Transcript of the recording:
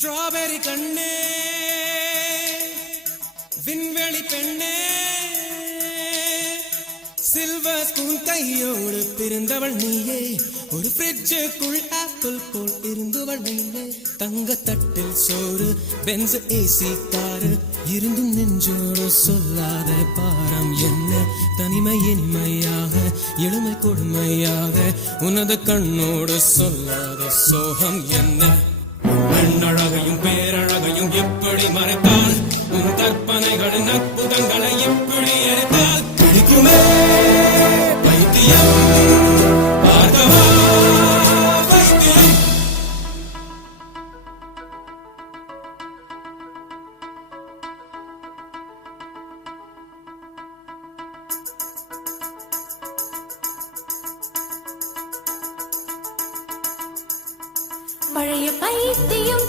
strawberry கண்ணே விண்வெளி பெண்ணே சில்வர் ஸ்பூன் கையோடு பிறந்தவள் நீயே ஒரு ஃப்ரிட்ஜுக்குள் ஆப்பிள் போல் இருந்தவள் நீயே தங்க தட்டில் சோறு பென்ஸ் ஏசி காரு இருந்தும் நெஞ்சோடு சொல்லாத பாரம் என்ன தனிமை இனிமையாக எளிமை கொடுமையாக உனது கண்ணோடு சொல்லாத சோகம் என்ன பெண்ணழகையும் பேரழகையும் எப்படி மறைத்தால் உன் கற்பனைகளின் அற்புதங்களை எப்படி எரித்தால் பிடிக்குமே பைத்தியம் பார்க்கவா பைத்தியம் பழைய பைத்தியம்